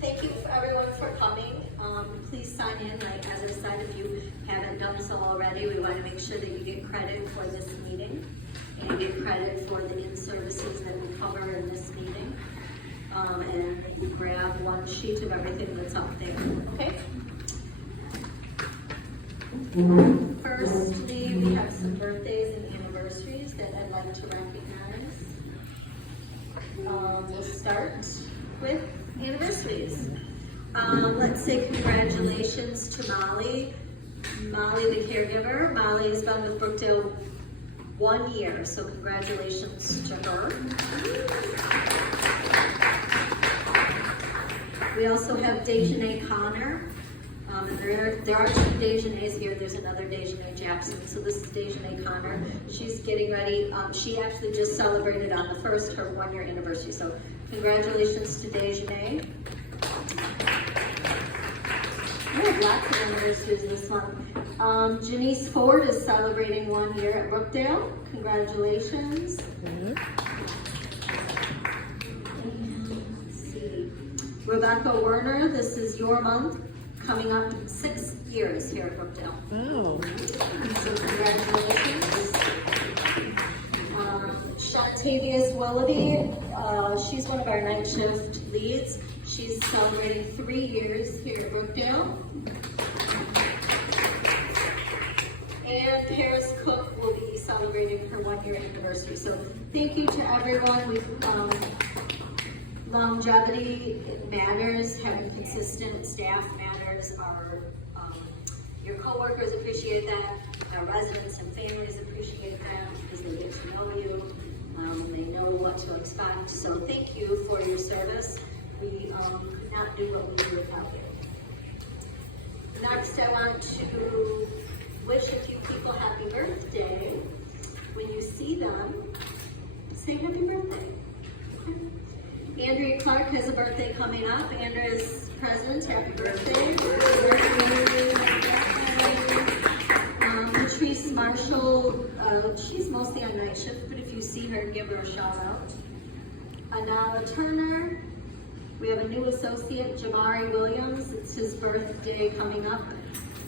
Thank you for everyone for coming. Please sign in, as I said, if you haven't done so already. We want to make sure that you get credit for this meeting and get credit for the in-services that we cover in this meeting. And you grab one sheet of everything that's up there, okay? Firstly, we have some birthdays and anniversaries that I'd like to recognize. We'll start with anniversaries. Let's say congratulations to Molly. Molly, the caregiver. Molly has been with Brookdale 1 year, so congratulations to her. We also have Dejanay Connor. And there are two Dejanays here. There's another Dejanay Jackson. So this is Dejanay Connor. She's getting ready. She actually just celebrated on the 1st her 1 year anniversary. So congratulations to Dejanay. We have lots of anniversaries this month. Janice Ford is celebrating 1 year at Brookdale. Congratulations. Let's see. Rebecca Werner, this is your month. Coming up 6 years here at Brookdale. Oh. So congratulations. Shantavius Willoughby, she's one of our night shift leads. She's celebrating 3 years here at Brookdale. And Paris Cook will be celebrating her 1 year anniversary. So thank you to everyone. Longevity matters, having consistent staff matters. Your coworkers appreciate that. Our residents and families appreciate that because they get to know you. They know what to expect. So thank you for your service. We could not do what we do without you. Next, I want to wish a few people happy birthday. When you see them, say happy birthday. Okay. Andrea Clark has a birthday coming up. Andrea's present. Happy birthday. Patrice Marshall, she's mostly on night shift, but if you see her, give her a shout out. Anala Turner. We have a new associate, Jamari Williams. It's his birthday coming up.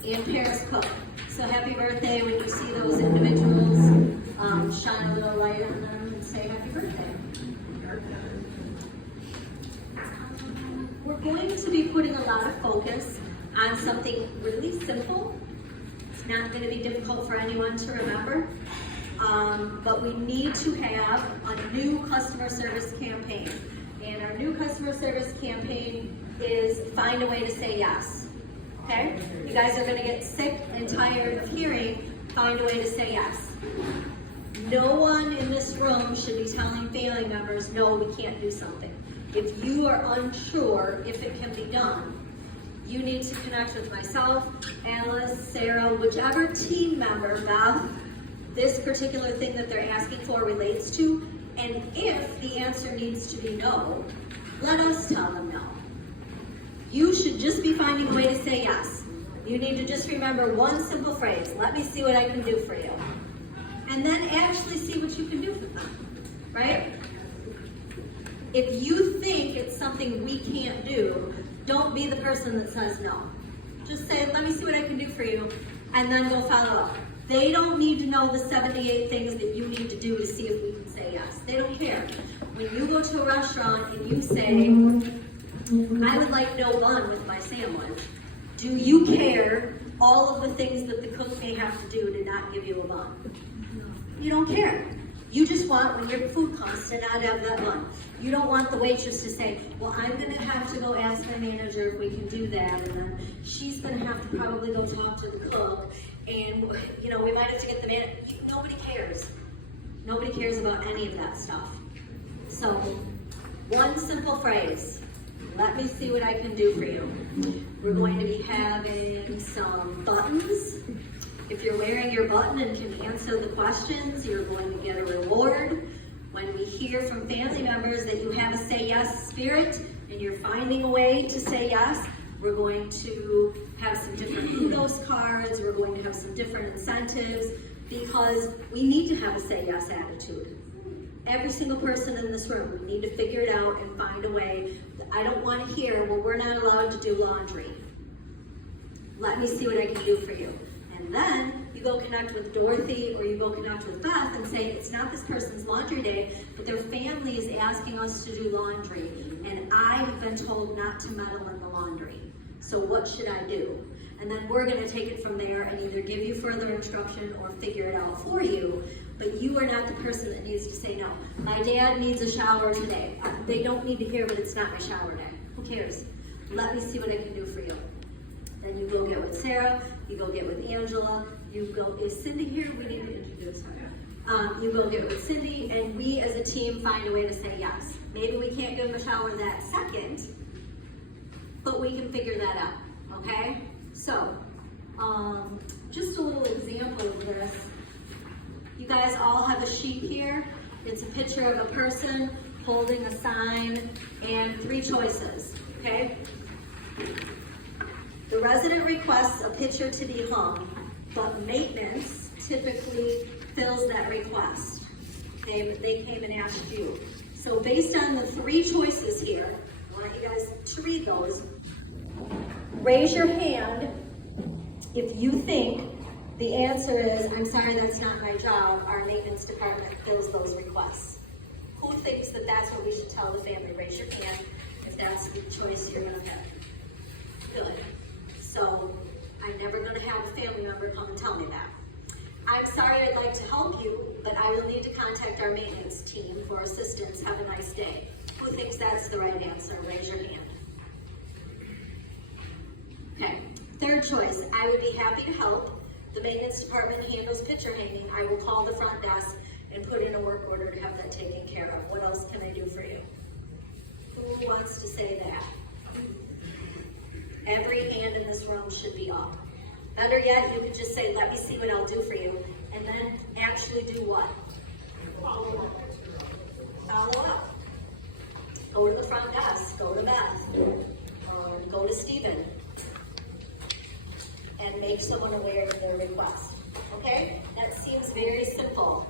And Paris Cook. So happy birthday. When you see those individuals, shine a little light on them and say happy birthday. We're going to be putting a lot of focus on something really simple. It's not going to be difficult for anyone to remember, but we need to have a new customer service campaign. And our new customer service campaign is find a way to say yes. Okay? You guys are going to get sick and tired of hearing find a way to say yes. No one in this room should be telling family members, no, we can't do something. If you are unsure if it can be done, you need to connect with myself, Alice, Sarah, whichever team member, Beth, this particular thing that they're asking for relates to, and if the answer needs to be no, let us tell them no. You should just be finding a way to say yes. You need to just remember one simple phrase, let me see what I can do for you. And then actually see what you can do for them, right? If you think it's something we can't do, don't be the person that says no. Just say, let me see what I can do for you, and then go follow up. They don't need to know the 78 things that you need to do to see if we can say yes. They don't care. When you go to a restaurant and you say, I would like no bun with my sandwich, do you care all of the things that the cook may have to do to not give you a bun? You don't care. You just want, when your food comes, to not have that bun. You don't want the waitress to say, well, I'm going to have to go ask my manager if we can do that, and then she's going to have to probably go talk to the cook, and we might have to get the manager. Nobody cares. Nobody cares about any of that stuff. So, one simple phrase, let me see what I can do for you. We're going to be having some buttons. If you're wearing your button and can answer the questions, you're going to get a reward. When we hear from family members that you have a say yes spirit and you're finding a way to say yes, we're going to have some different kudos cards, we're going to have some different incentives, because we need to have a say yes attitude. Every single person in this room, we need to figure it out and find a way. I don't want to hear, well, we're not allowed to do laundry. Let me see what I can do for you. And then you go connect with Dorothy or you go connect with Beth and say, it's not this person's laundry day, but their family is asking us to do laundry. And I have been told not to meddle in the laundry. So what should I do? And then we're going to take it from there and either give you further instruction or figure it out for you. But you are not the person that needs to say no. My dad needs a shower today. They don't need to hear, but it's not my shower day. Who cares? Let me see what I can do for you. Then you go get with Sarah, you go get with Angela, you go, is Cindy here? We need to introduce her. You go get with Cindy, and we as a team find a way to say yes. Maybe we can't give them a shower that second, but we can figure that out, okay? So, just a little example of this. You guys all have a sheet here. It's a picture of a person holding a sign and 3 choices, okay? The resident requests a picture to be hung, but maintenance typically fills that request. Okay, but they came and asked you. So based on the 3 choices here, I want you guys to read those. Raise your hand if you think the answer is, I'm sorry, that's not my job, our maintenance department fills those requests. Who thinks that that's what we should tell the family? Raise your hand if that's the choice you're gonna pick. Good. So I'm never going to have a family member come and tell me that. I'm sorry, I'd like to help you, but I will need to contact our maintenance team for assistance. Have a nice day. Who thinks that's the right answer? Raise your hand. Okay, 3rd choice, I would be happy to help. The maintenance department handles picture hanging. I will call the front desk and put in a work order to have that taken care of. What else can I do for you? Who wants to say that? Every hand in this room should be up. Better yet, you could just say, let me see what I'll do for you, and then actually do what? Follow up. Go to the front desk, go to Beth, go to Stephen, and make someone aware of their request. Okay? That seems very simple.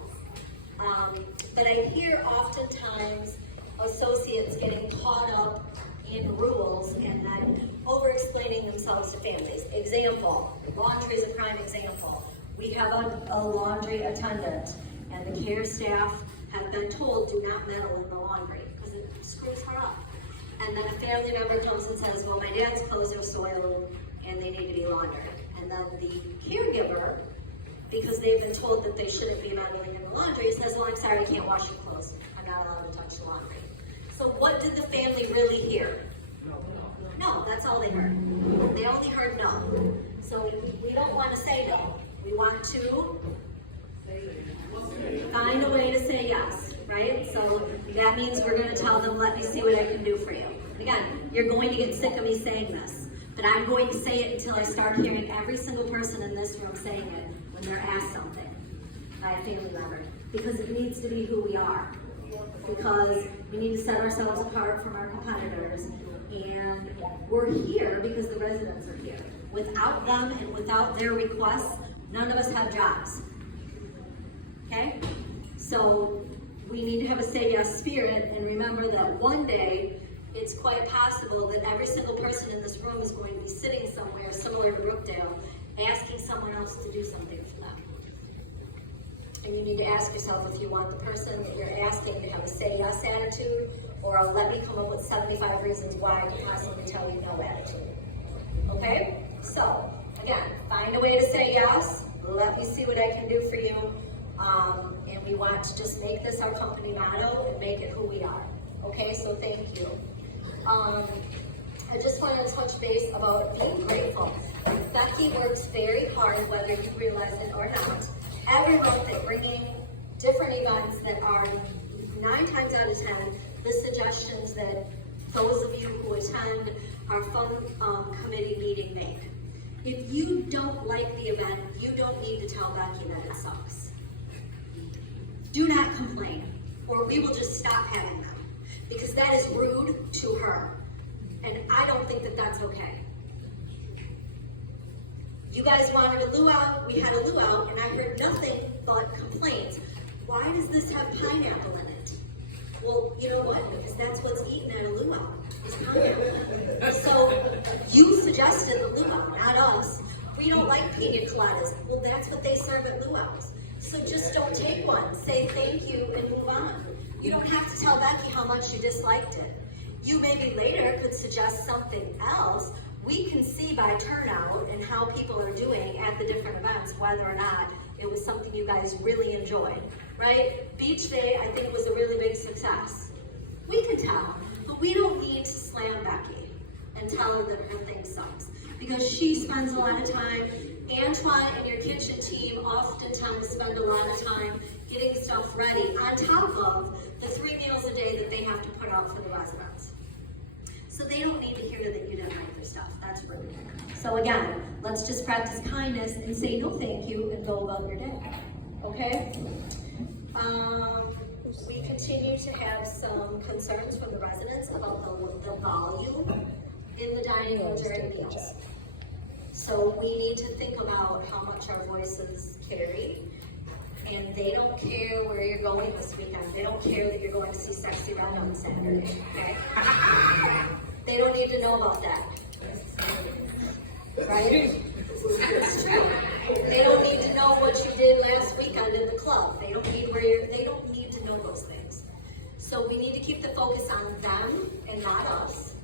But I hear oftentimes associates getting caught up in rules and then over-explaining themselves to families. Example, laundry is a prime example. We have a laundry attendant and the care staff have been told do not meddle in the laundry because it screws her up. And then a family member comes and says, well, my dad's clothes are soiled and they need to be laundered. And then the caregiver, because they've been told that they shouldn't be meddling in the laundry, says, well, I'm sorry, I can't wash your clothes. I'm not allowed to touch the laundry. So what did the family really hear? No, that's all they heard. They only heard no. So we don't want to say no. We want to find a way to say yes, right? So that means we're going to tell them, let me see what I can do for you. Again, you're going to get sick of me saying this, but I'm going to say it until I start hearing every single person in this room saying it when they're asked something by a family member, because it needs to be who we are. Because we need to set ourselves apart from our competitors, and we're here because the residents are here. Without them and without their requests, none of us have jobs. Okay? So we need to have a say yes spirit, and remember that one day it's quite possible that every single person in this room is going to be sitting somewhere similar to Brookdale, asking someone else to do something for them. And you need to ask yourself if you want the person that you're asking to have a say yes attitude, or a let me come up with 75 reasons why I can possibly tell you no attitude. Okay? So, again, find a way to say yes. Let me see what I can do for you. And we want to just make this our company motto and make it who we are. Okay, so thank you. I just want to touch base about being grateful. Becky works very hard, whether you realize it or not, every month at bringing different events that are 9 times out of 10 the suggestions that those of you who attend our fun committee meeting make. If you don't like the event, you don't need to tell Becky that it sucks. Do not complain, or we will just stop having them, because that is rude to her, and I don't think that that's okay. You guys wanted a luau, we had a luau, and I heard nothing but complaints. Why does this have pineapple in it? Well, you know what? Because that's what's eaten at a luau. Is pineapple. So you suggested the luau, not us. We don't like pina coladas. Well, that's what they serve at luau's. So just don't take one. Say thank you and move on. You don't have to tell Becky how much you disliked it. You maybe later could suggest something else. We can see by turnout and how people are doing at the different events whether or not it was something you guys really enjoyed, right? Beach Day, I think, was a really big success. We can tell, but we don't need to slam Becky and tell her that her thing sucks, because she spends a lot of time. Antoine and your kitchen team oftentimes spend a lot of time getting stuff ready on top of the 3 meals a day that they have to put out for the residents. So they don't need to hear that you didn't like their stuff. That's rude. So again, let's just practice kindness and say no thank you and go about your day. Okay? We continue to have some concerns from the residents about the volume in the dining room during meals. So we need to think about how much our voices carry. And they don't care where you're going this weekend. They don't care that you're going to see Sexy Red on Saturday, okay? They don't need to know about that. Right? It's true. They don't need to know what you did last weekend in the club. They don't need to know those things. So we need to keep the focus on them and not us.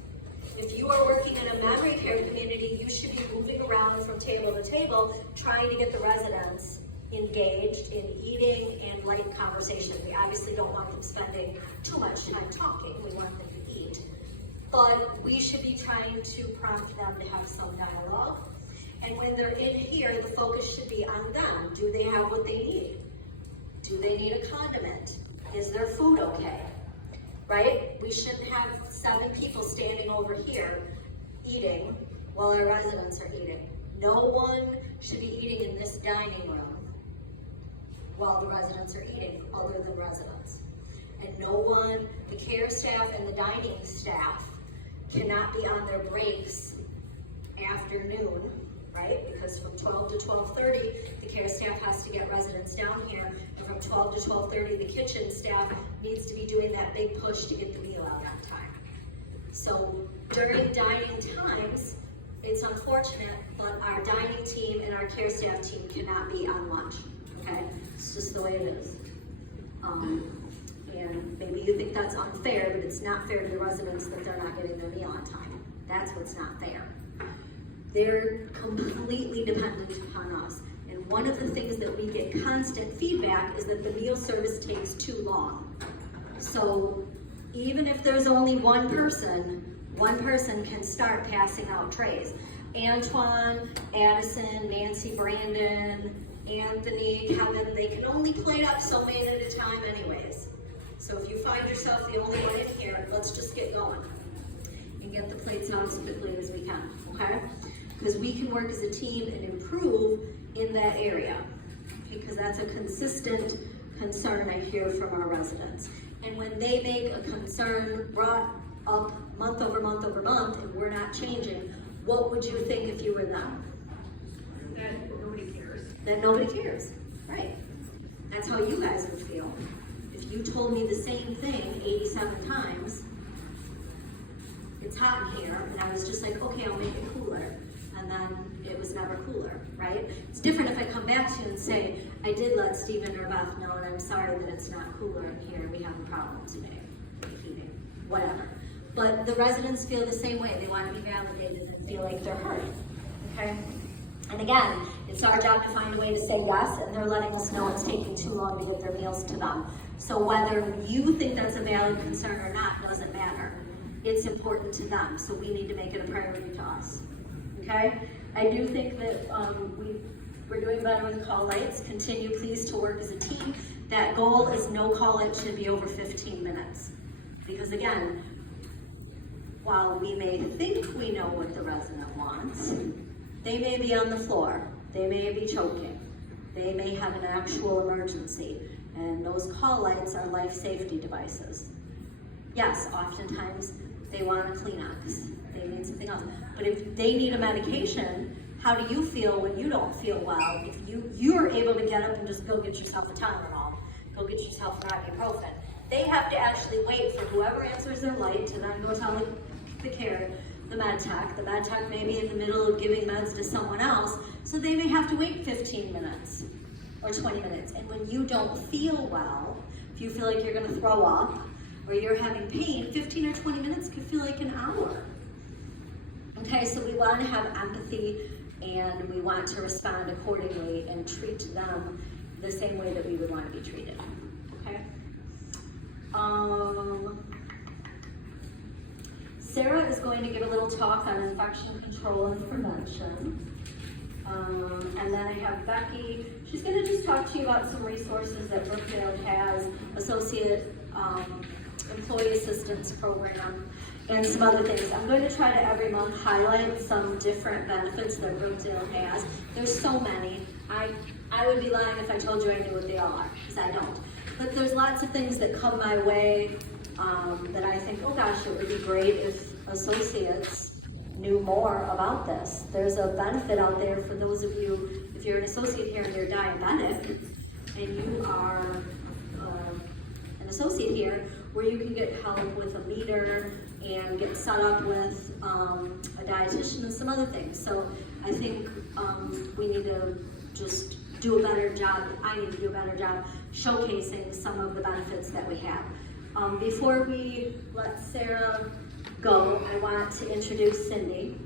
If you are working in a memory care community, you should be moving around from table to table, trying to get the residents engaged in eating and light conversation. We obviously don't want them spending too much time talking. We want them to eat. But we should be trying to prompt them to have some dialogue. And when they're in here, the focus should be on them. Do they have what they need? Do they need a condiment? Is their food okay? Right? We shouldn't have 7 people standing over here eating while our residents are eating. No one should be eating in this dining room while the residents are eating, other than residents. And no one, the care staff and the dining staff, cannot be on their breaks after noon, right? Because from 12 to 12:30, the care staff has to get residents down here, and from 12 to 12:30, the kitchen staff needs to be doing that big push to get the meal out on time. So during dining times, it's unfortunate, but our dining team and our care staff team cannot be on lunch, okay? It's just the way it is. And maybe you think that's unfair, but it's not fair to the residents that they're not getting their meal on time. That's what's not fair. They're completely dependent upon us. And one of the things that we get constant feedback is that the meal service takes too long. So even if there's only one person can start passing out trays. Antoine, Addison, Nancy, Brandon, Anthony, Kevin, they can only plate up so many at a time anyways. So if you find yourself the only one in here, let's just get going and get the plates out as quickly as we can, okay? Because we can work as a team and improve in that area, because that's a consistent concern I hear from our residents. And when they make a concern brought up month over month over month and we're not changing, what would you think if you were them? That nobody cares. That nobody cares, right? That's how you guys would feel. If you told me the same thing 87 times, it's hot in here, and I was just like, okay, I'll make it cooler. And then it was never cooler, right? It's different if I come back to you and say, I did let Stephen or Beth know, and I'm sorry that it's not cooler in here. We have a problem today with heating, whatever. But the residents feel the same way. They want to be validated and feel like they're heard, okay? And again, it's our job to find a way to say yes, and they're letting us know it's taking too long to get their meals to them. So whether you think that's a valid concern or not doesn't matter. It's important to them, so we need to make it a priority to us. Okay? I do think that we're doing better with call lights. Continue, please, to work as a team. That goal is no call light should be over 15 minutes. Because again, while we may think we know what the resident wants, they may be on the floor. They may be choking. They may have an actual emergency. And those call lights are life safety devices. Yes, oftentimes they want a Kleenex. They need something else. But if they need a medication, how do you feel when you don't feel well? If you're able to get up and just go get yourself a Tylenol, go get yourself an ibuprofen, they have to actually wait for whoever answers their light to then go tell the med tech. The med tech may be in the middle of giving meds to someone else, so they may have to wait 15 minutes or 20 minutes. And when you don't feel well, if you feel like you're gonna throw up or you're having pain, 15 or 20 minutes could feel like an hour. Okay, so we want to have empathy and we want to respond accordingly and treat them the same way that we would want to be treated. Okay? Sarah is going to give a little talk on infection control and prevention. And then I have Becky. She's going to just talk to you about some resources that Brookdale has, Associate Employee Assistance Program, and some other things. I'm going to try to every month highlight some different benefits that Brookdale has. There's so many. I would be lying if I told you I knew what they all are, because I don't. But there's lots of things that come my way that I think, oh gosh, it would be great if associates knew more about this. There's a benefit out there for those of you, if you're an associate here and you're diabetic, and you are an associate here, where you can get help with a meter and get set up with a dietitian and some other things. So I think we need to just do a better job, I need to do a better job showcasing some of the benefits that we have. Before we let Sarah go, I want to introduce Cindy.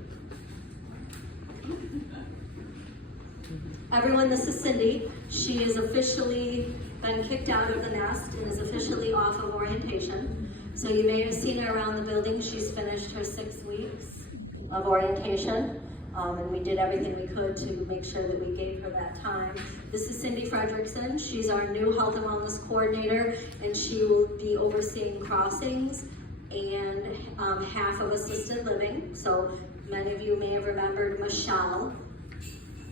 Everyone, this is Cindy. She has officially been kicked out of the nest and is officially off of orientation. So you may have seen her around the building. She's finished her 6 weeks of orientation. And we did everything we could to make sure that we gave her that time. This is Cindy Fredrickson. She's our new Health and Wellness Coordinator, and she will be overseeing crossings and half of assisted living. So many of you may have remembered Michelle.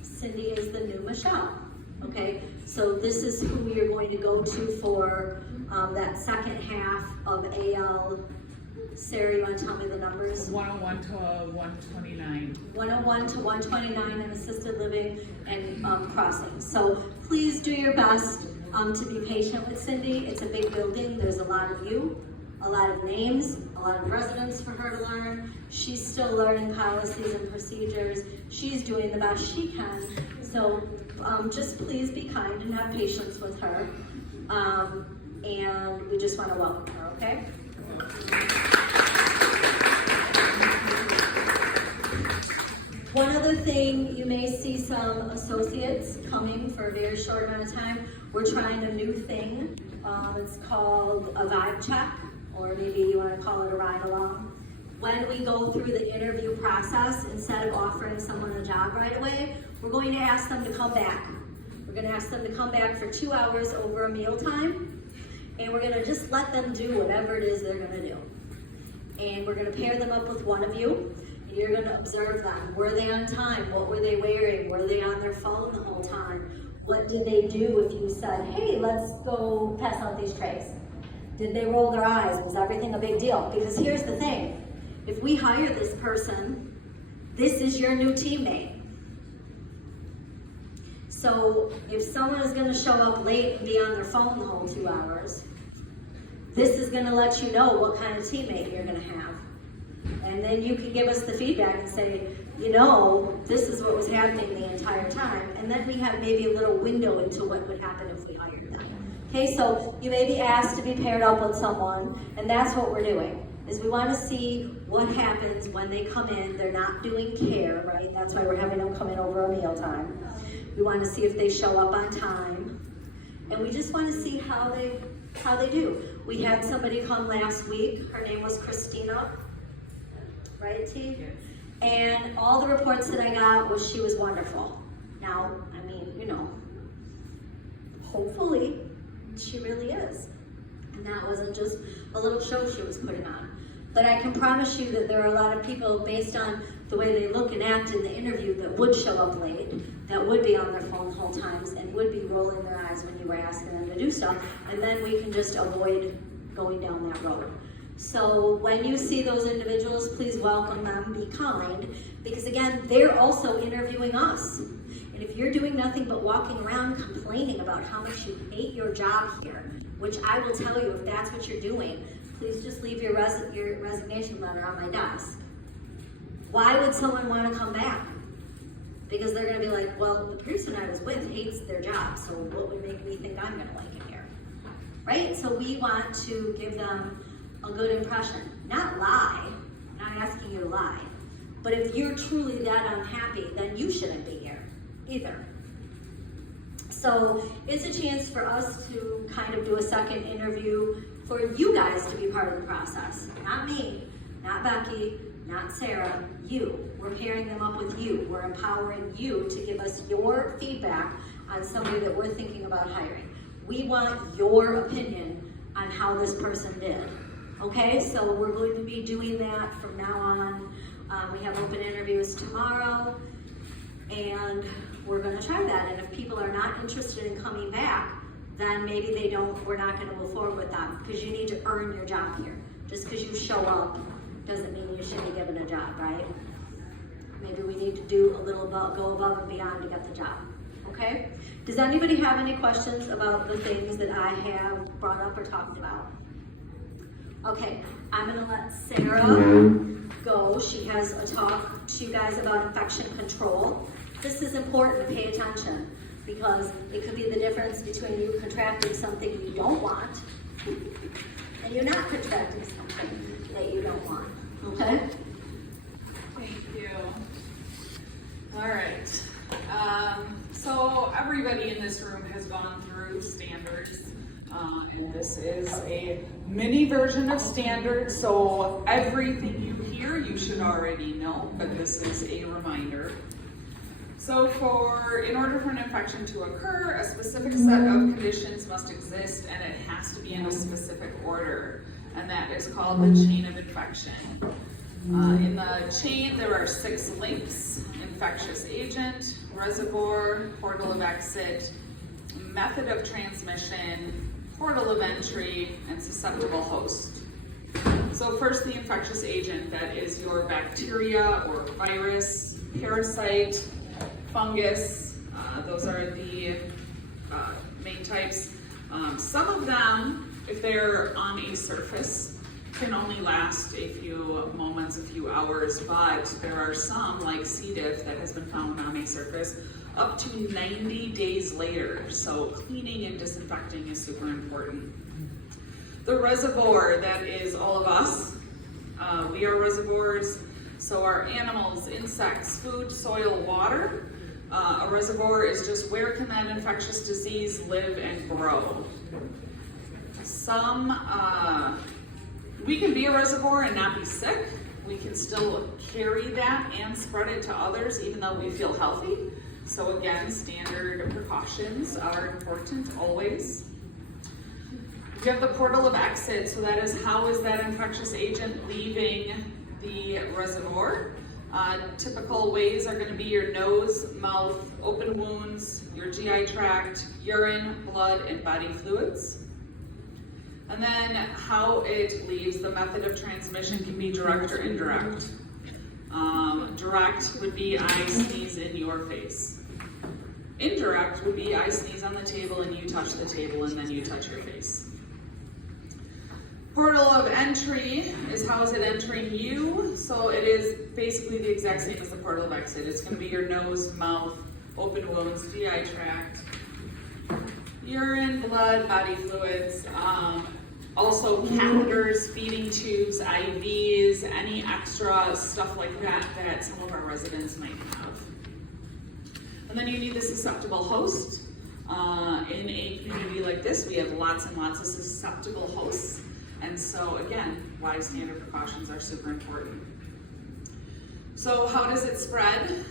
Cindy is the new Michelle, okay? So this is who we are going to go to for that second half of AL. Sarah, you want to tell me the numbers? 101 to 129. 101 to 129 in assisted living and crossings. So please do your best to be patient with Cindy. It's a big building. There's a lot of you, a lot of names, a lot of residents for her to learn. She's still learning policies and procedures. She's doing the best she can. So just please be kind and have patience with her. And we just want to welcome her, okay? One other thing, you may see some associates coming for a very short amount of time. We're trying a new thing. It's called a vibe check, or maybe you want to call it a ride along. When we go through the interview process, instead of offering someone a job right away, we're going to ask them to come back. We're going to ask them to come back for 2 hours over a mealtime, and we're going to just let them do whatever it is they're going to do. And we're going to pair them up with one of you. You're going to observe them. Were they on time? What were they wearing? Were they on their phone the whole time? What did they do if you said, hey, let's go pass out these trays? Did they roll their eyes? Was everything a big deal? Because here's the thing. If we hire this person, this is your new teammate. So if someone is going to show up late and be on their phone the whole 2 hours, this is going to let you know what kind of teammate you're going to have. And then you can give us the feedback and say, you know, this is what was happening the entire time. And then we have maybe a little window into what would happen if we hired them. Okay, so you may be asked to be paired up with someone, and that's what we're doing, is we want to see what happens when they come in. They're not doing care, right? That's why we're having them come in over a mealtime. We want to see if they show up on time. And we just want to see how they do. We had somebody come last week. Her name was Christina. Right, T? Yes. And all the reports that I got was she was wonderful. Now, I mean, you know, hopefully she really is. And that wasn't just a little show she was putting on. But I can promise you that there are a lot of people, based on the way they look and act in the interview, that would show up late, that would be on their phone the whole times, and would be rolling their eyes when you were asking them to do stuff. And then we can just avoid going down that road. So when you see those individuals, please welcome them, be kind, because again, they're also interviewing us. And if you're doing nothing but walking around complaining about how much you hate your job here, which I will tell you, if that's what you're doing, please just leave your resignation letter on my desk. Why would someone want to come back? Because they're going to be like, well, the person I was with hates their job, so what would make me think I'm going to like it here? Right? So we want to give them a good impression. Not lie. I'm not asking you to lie. But if you're truly that unhappy, then you shouldn't be here either. So it's a chance for us to kind of do a second interview for you guys to be part of the process. Not me, not Becky, not Sarah, you. We're pairing them up with you. We're empowering you to give us your feedback on somebody that we're thinking about hiring. We want your opinion on how this person did. Okay, so we're going to be doing that from now on. We have open interviews tomorrow, and we're going to try that. And if people are not interested in coming back, then maybe we're not going to move forward with them, because you need to earn your job here. Just because you show up doesn't mean you should be given a job, right? Maybe we need to do a little go above and beyond to get the job. Okay? Does anybody have any questions about the things that I have brought up or talked about? Okay, I'm gonna let Sarah go. She has a talk to you guys about infection control. This is important to pay attention, because it could be the difference between you contracting something you don't want and you're not contracting something that you don't want. Okay? Thank you. All right. So everybody in this room has gone through standards, and this is a mini version of standards. So everything you hear, you should already know, but this is a reminder. So in order for an infection to occur, a specific set of conditions must exist, and it has to be in a specific order, and that is called the chain of infection. In the chain, there are 6 links: infectious agent, reservoir, portal of exit, method of transmission, portal of entry, and susceptible host. So first, the infectious agent, that is your bacteria or virus, parasite, fungus. Those are the main types. Some of them, if they're on a surface, can only last a few moments, a few hours, but there are some, like C. diff, that has been found on a surface up to 90 days later. So cleaning and disinfecting is super important. The reservoir, that is all of us. We are reservoirs. So our animals, insects, food, soil, water. A reservoir is just where can that infectious disease live and grow. We can be a reservoir and not be sick. We can still carry that and spread it to others even though we feel healthy. So again, standard precautions are important always. We have the portal of exit, so that is how is that infectious agent leaving the reservoir. Typical ways are going to be your nose, mouth, open wounds, your GI tract, urine, blood, and body fluids. And then how it leaves, the method of transmission can be direct or indirect. Direct would be I sneeze in your face. Indirect would be I sneeze on the table and you touch the table and then you touch your face. Portal of entry is how is it entering you. So it is basically the exact same as the portal of exit. It's going to be your nose, mouth, open wounds, GI tract, urine, blood, body fluids, also catheters, feeding tubes, IVs, any extra stuff like that that some of our residents might have. And then you need the susceptible host. In a community like this, we have lots and lots of susceptible hosts. And so again, why standard precautions are super important. So how does it spread?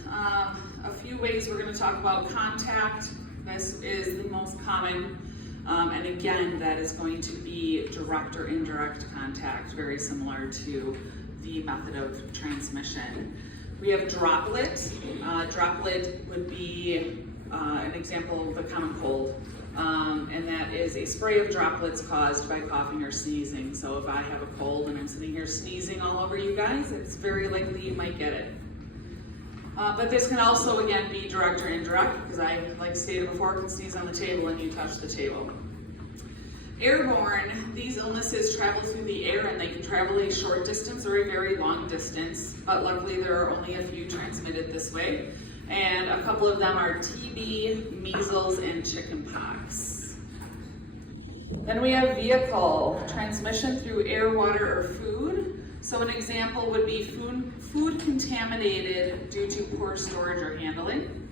A few ways we're going to talk about contact. This is the most common. And again, that is going to be direct or indirect contact, very similar to the method of transmission. We have droplet. Droplet would be an example of the common cold. And that is a spray of droplets caused by coughing or sneezing. So if I have a cold and I'm sitting here sneezing all over you guys, it's very likely you might get it. But this can also, again, be direct or indirect, because I, like stated before, can sneeze on the table and you touch the table. Airborne, these illnesses travel through the air and they can travel a short distance or a very long distance, but luckily there are only a few transmitted this way. And a couple of them are TB, measles, and chickenpox. Then we have vehicle, transmission through air, water, or food. So an example would be food contaminated due to poor storage or handling.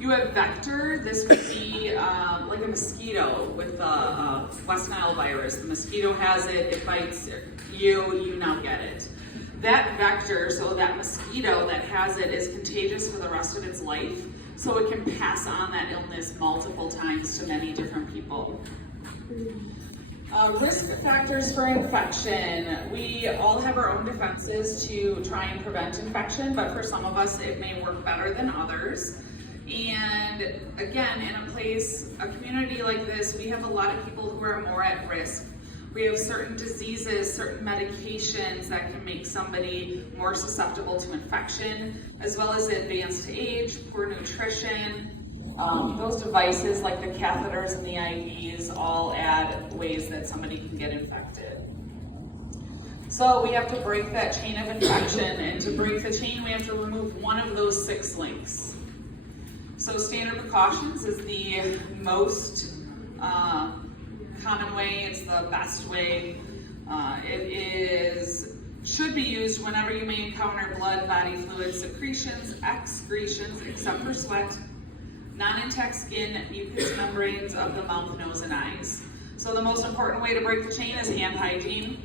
You have vector. This could be like a mosquito with West Nile virus. The mosquito has it, it bites you now get it. That vector, so that mosquito that has it, is contagious for the rest of its life. So it can pass on that illness multiple times to many different people. Risk factors for infection. We all have our own defenses to try and prevent infection, but for some of us it may work better than others. And again, in a community like this, we have a lot of people who are more at risk. We have certain diseases, certain medications that can make somebody more susceptible to infection, as well as advanced age, poor nutrition. Those devices like the catheters and the IVs all add ways that somebody can get infected. So we have to break that chain of infection, and to break the chain, we have to remove one of those 6 links. So standard precautions is the most common way, it's the best way. Should be used whenever you may encounter blood, body fluids, secretions, excretions, except for sweat, non-intact skin, mucous membranes of the mouth, nose, and eyes. So the most important way to break the chain is hand hygiene.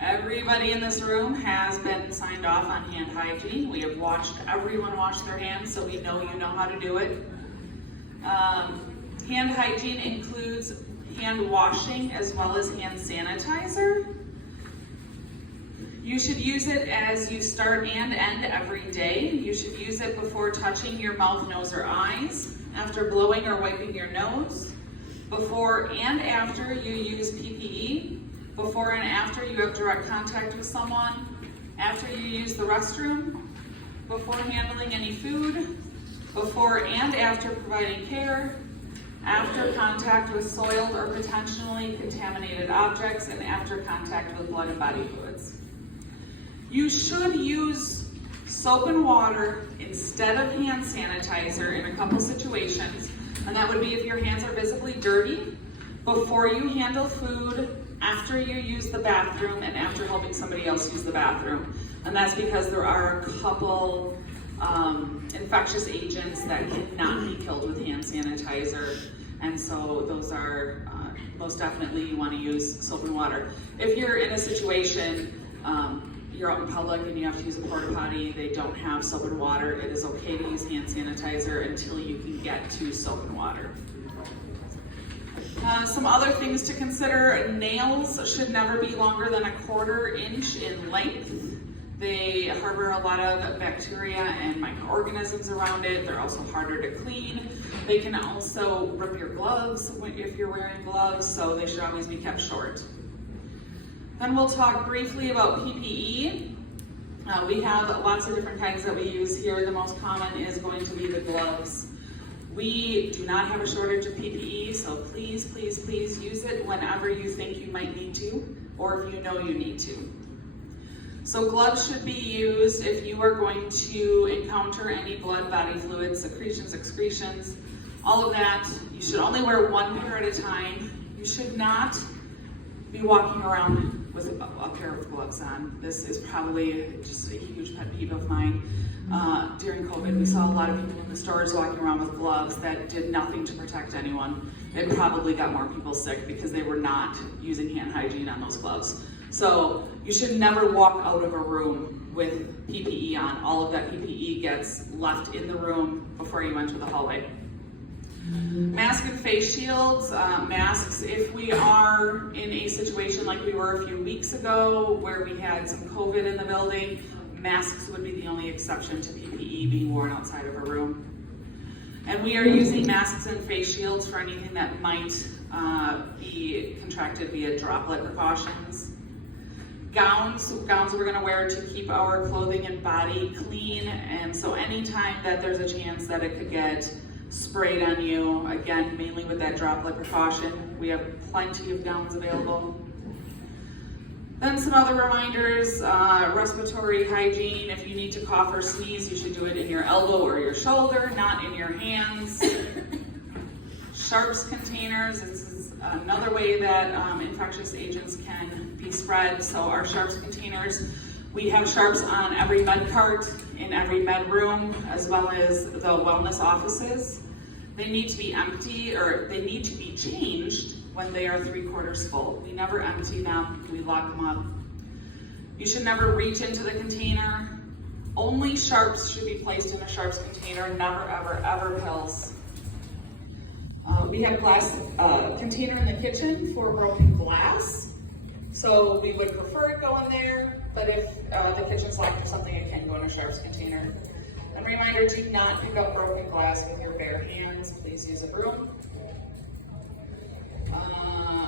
Everybody in this room has been signed off on hand hygiene. We have watched everyone wash their hands, so we know you know how to do it. Hand hygiene includes hand washing as well as hand sanitizer. You should use it as you start and end every day. You should use it before touching your mouth, nose, or eyes, after blowing or wiping your nose, before and after you use PPE, before and after you have direct contact with someone, after you use the restroom, before handling any food, before and after providing care, after contact with soiled or potentially contaminated objects, and after contact with blood and body fluids. You should use soap and water instead of hand sanitizer in a couple situations, and that would be if your hands are visibly dirty, before you handle food, after you use the bathroom, and after helping somebody else use the bathroom. And that's because there are a couple infectious agents that cannot be killed with hand sanitizer, and so those are most definitely you want to use soap and water. If you're in a situation, you're out in public and you have to use a porta potty, they don't have soap and water, it is okay to use hand sanitizer until you can get to soap and water. Some other things to consider: nails should never be longer than 1/4 inch in length. They harbor a lot of bacteria and microorganisms around it. They're also harder to clean. They can also rip your gloves if you're wearing gloves, so they should always be kept short. Then we'll talk briefly about PPE. We have lots of different kinds that we use here. The most common is going to be the gloves. We do not have a shortage of PPE, so please, please, please use it whenever you think you might need to, or if you know you need to. So gloves should be used if you are going to encounter any blood, body fluids, secretions, excretions, all of that. You should only wear one pair at a time. You should not be walking around with a pair of gloves on. This is probably just a huge pet peeve of mine. During COVID, we saw a lot of people in the stores walking around with gloves that did nothing to protect anyone. It probably got more people sick because they were not using hand hygiene on those gloves. So you should never walk out of a room with PPE on. All of that PPE gets left in the room before you enter the hallway. Mask and face shields. Masks, if we are in a situation like we were a few weeks ago where we had some COVID in the building, masks would be the only exception to PPE being worn outside of a room. And we are using masks and face shields for anything that might be contracted via droplet precautions. Gowns we're going to wear to keep our clothing and body clean, and so anytime that there's a chance that it could get sprayed on you, again, mainly with that droplet precaution. We have plenty of gowns available. Then some other reminders, respiratory hygiene. If you need to cough or sneeze, you should do it in your elbow or your shoulder, not in your hands. Sharps containers, this is another way that infectious agents can be spread. So our sharps containers, we have sharps on every med cart, in every med room, as well as the wellness offices. They need to be empty, or they need to be changed when they are 3/4 full. We never empty them, we lock them up. You should never reach into the container. Only sharps should be placed in a sharps container, never, ever, ever pills. We have a glass container in the kitchen for broken glass. So we would prefer it go in there, but if the kitchen's locked or something, it can go in a sharps container. And reminder, do not pick up broken glass with your bare hands. Please use a broom.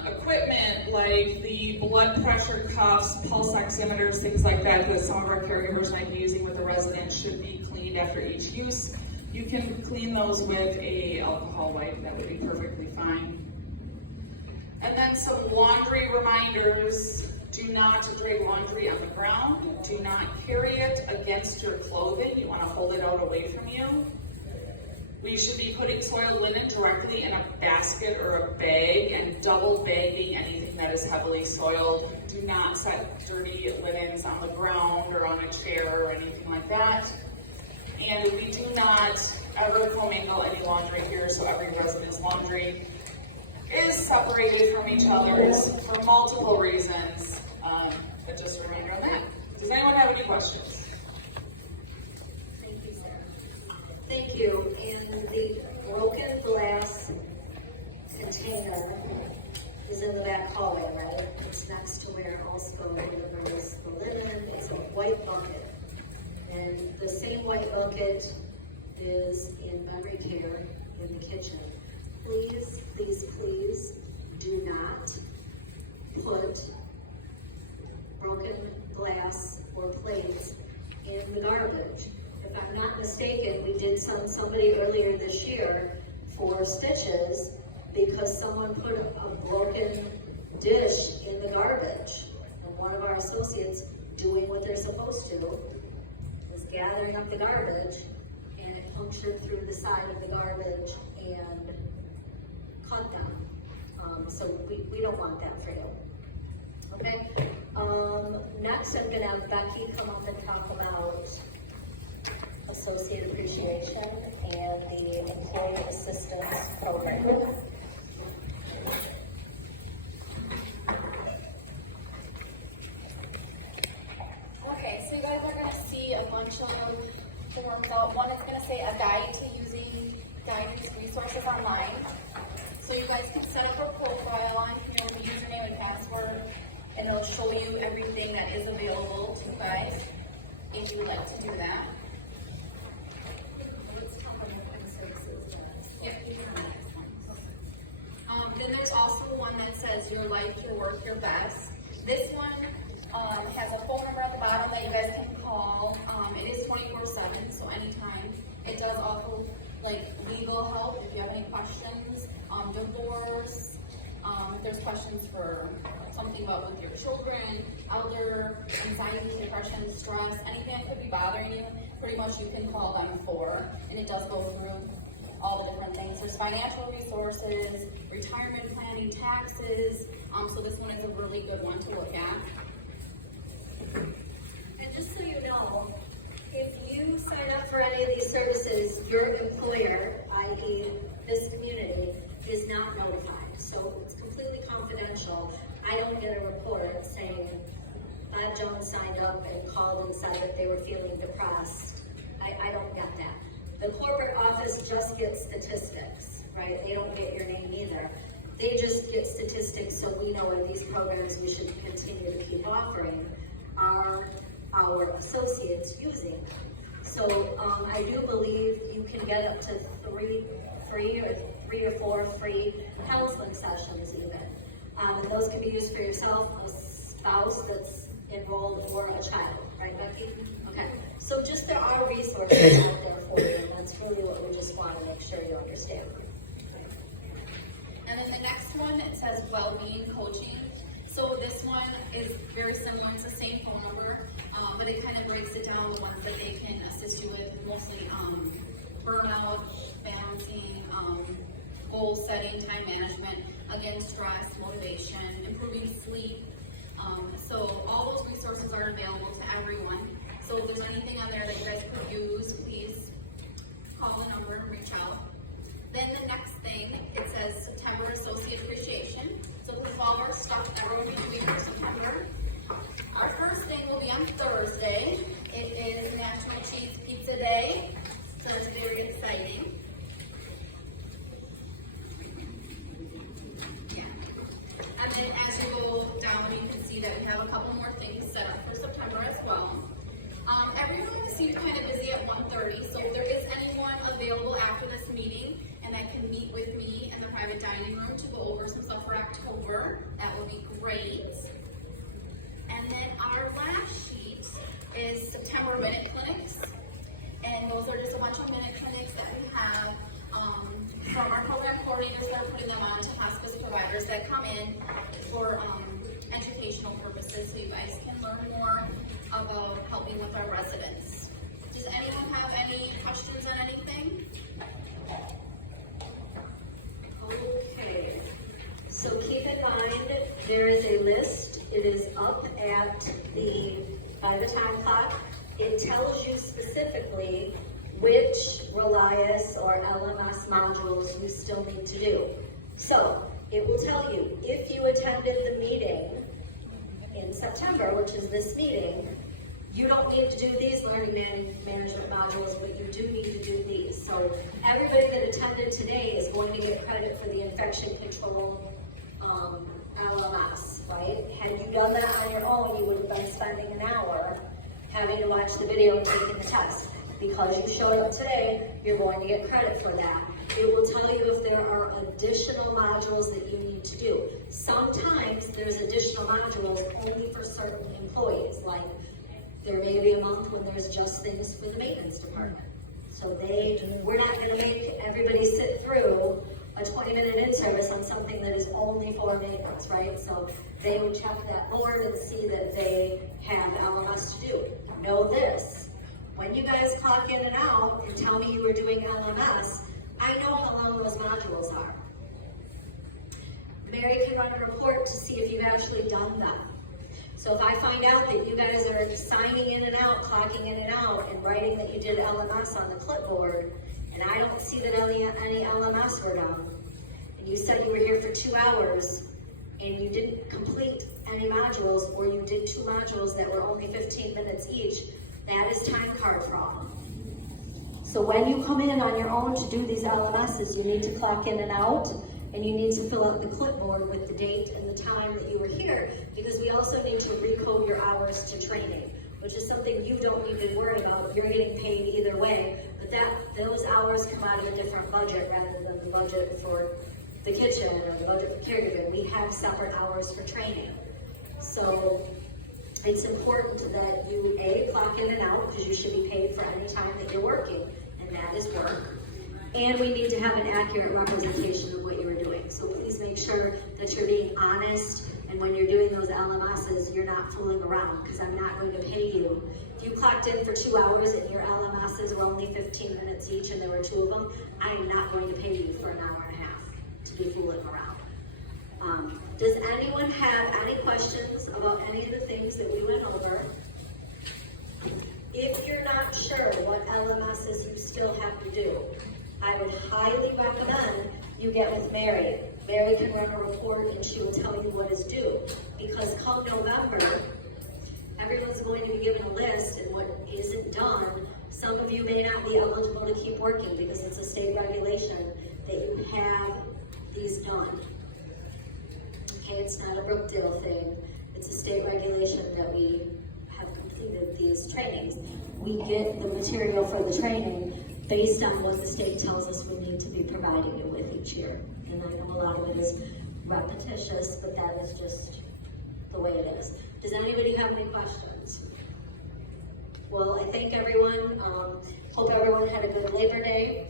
Equipment like the blood pressure cuffs, pulse oximeters, things like that some of our caregivers might be using with the residents should be cleaned after each use. You can clean those with a alcohol wipe, that would be perfectly fine. And then some laundry reminders. Do not dry laundry on the ground. Do not carry it against your clothing. You want to hold it out away from you. We should be putting soiled linen directly in a basket or a bag and double bagging anything that is heavily soiled. Do not set dirty linens on the ground or on a chair or anything like that. And we do not ever commingle any laundry here, so every resident's laundry is separated from each other's for multiple reasons. But just a reminder on that. Does anyone have any questions? Thank you, Sarah. Thank you. And the broken glass container is in the back hallway, right? It's next to where Alsco delivers the linen. It's a white bucket. And the same white bucket is in memory care in the kitchen. Please, please, please do not put broken glass or plates in the garbage. If I'm not mistaken, we did somebody earlier this year for stitches because someone put a broken dish in the garbage. And one of our associates, doing what they're supposed to, was gathering up the garbage, and it punctured through the side of the garbage and cut them. So we don't want that for you. Okay? Next I'm gonna have Becky come up and talk about associate appreciation and the employee assistance program. Okay, so you guys are going to see a bunch of forms out. One is going to say a guide to using guidance resources online. So you guys can set up a profile on here with a username and password, and it'll show you everything that is available to you guys if you would like to do that. Yep, you can have the next one. Then there's also one that says your life, your work, your best. This one has a phone number at the bottom that you guys can call. It is 24/7, so anytime. It does offer like legal help if you have any questions, divorce, if there's questions for something about with your children, elder, anxiety, depression, stress, anything that could be bothering you, pretty much you can call them for, and it does go through all the different things. There's financial resources, retirement planning, taxes, so this one is a really good one to look at. And just so you know, if you sign up for any of these services, your employer, i.e. this community, is not notified. So it's completely confidential. I don't get a report saying Bob Jones signed up and called and said that they were feeling depressed. I don't get that. The corporate office just gets statistics, right? They don't get your name either. They just get statistics so we know what these programs we should continue to keep offering are our associates using. So I do believe you can get up to three to four free counseling sessions even. And those can be used for yourself, a spouse that's enrolled, or a child, right, Becky? Okay, so just there are resources out there for you, and that's really what we just want to make sure you understand. And then the next one, it says well-being coaching. So this one is very similar, it's the same phone number, but it kind of breaks it down, the ones that they can assist you with, mostly burnout, balancing, goal setting, time management, again, stress, motivation, improving sleep. So all those resources are available to everyone. So if there's anything on there that you guys could use, please call the number and reach out. Then the next thing, it says September Associate Appreciation. So this is all our stuff that we're going to be doing for September. Our first thing will be on Thursday. It is National Cheese Pizza Day, so it's very exciting. Yeah. And then as you go down, you can see that we have a couple more things set up for September as well. Everyone seems kind of busy at 1:30, so if there is anyone available after this meeting and that can meet with me in the private dining room to go over some stuff for October, that would be great. And then our last sheet is September minute clinics, and those are just a bunch of minute clinics that we have from our program coordinators that are putting them on to hospice providers that come in for educational purposes, so you guys can learn more about helping with our residents. Does anyone have any questions on anything? Okay, so keep in mind, there is a list. It is up by the time clock. It tells you specifically which Relias or LMS modules you still need to do. So it will tell you if you attended the meeting in September, which is this meeting, you don't need to do these learning management modules, but you do need to do these. So everybody that attended today is going to get credit for the infection control LMS, right? Had you done that on your own, you would have been spending an hour having to watch the video and taking the test. Because you showed up today, you're going to get credit for that. It will tell you if there are additional modules that you need to do. Sometimes there's additional modules only for certain employees, like there may be a month when there's just things for the maintenance department. So we're not gonna make everybody sit through a 20-minute in-service on something that is only for maintenance, right? So they would check that board and see that they have LMS to do. Know this, when you guys clock in and out and tell me you were doing LMS, I know how long those modules are. Mary can run a report to see if you've actually done them. So if I find out that you guys are signing in and out, clocking in and out, and writing that you did LMS on the clipboard, and I don't see that any LMS were done, and you said you were here for 2 hours, and you didn't complete any modules, or you did 2 modules that were only 15 minutes each, that is time card fraud. So when you come in on your own to do these LMSs, you need to clock in and out, and you need to fill out the clipboard with the date and the time that you were here, because we also need to recode your hours to training, which is something you don't need to worry about. You're getting paid either way, but those hours come out of a different budget rather than the budget for the kitchen or the budget for caregiving. We have separate hours for training. So it's important that you clock in and out, because you should be paid for any time that you're working, and that is work. And we need to have an accurate representation of what you're doing. So please make sure that you're being honest, and when you're doing those LMSs, you're not fooling around, because I'm not going to pay you. If you clocked in for 2 hours and your LMSs were only 15 minutes each and there were 2 of them, I am not going to pay you for an hour and a half to be fooling around. Does anyone have any questions about any of the things that we went over? If you're not sure what LMSs you still have to do, I would highly recommend you get with Mary. Mary can run a report and she will tell you what is due. Because come November, everyone's going to be given a list, and what isn't done, some of you may not be eligible to keep working because it's a state regulation that you have these done. Okay, it's not a Brookdale thing. It's a state regulation that we have completed these trainings. We get the material for the training based on what the state tells us we need to be providing you with each year. And I know a lot of it is repetitious, but that is just the way it is. Does anybody have any questions? Well, I thank everyone. Hope everyone had a good Labor Day.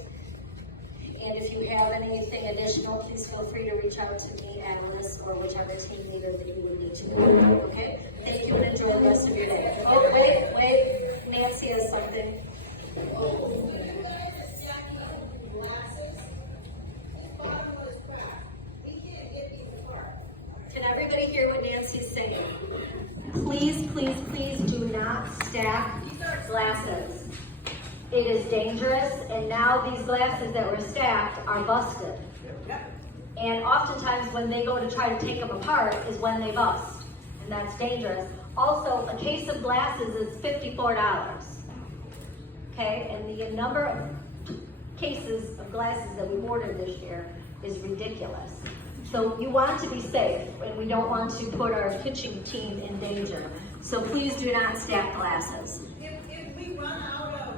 And if you have anything additional, please feel free to reach out to me, Alice, or whichever team leader that you would need to contact, okay? Thank you and enjoy the rest of your day. Oh, wait, Nancy has something. Can everybody hear what Nancy's saying? Please, please, please do not stack glasses. It is dangerous, and now these glasses that were stacked are busted. And oftentimes when they go to try to take them apart is when they bust, and that's dangerous. Also, a case of glasses is $54. Okay, and the number of cases of glasses that we ordered this year is ridiculous. So you want to be safe, and we don't want to put our kitchen team in danger. So please do not stack glasses. If we run out of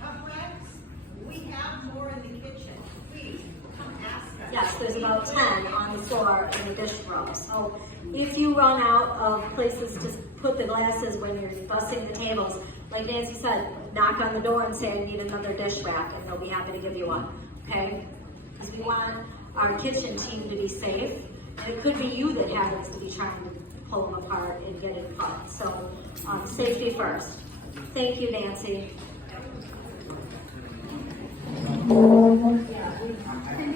cup racks, we have more in the kitchen. Please, come ask us. Yes, there's about 10 on the floor in the dish row. So if you run out of places to put the glasses when you're bussing the tables, like Nancy said, knock on the door and say, I need another dish rack, and they'll be happy to give you one, okay? Because we want our kitchen team to be safe, and it could be you that happens to be trying to pull them apart and get it cut. So safety first. Thank you, Nancy.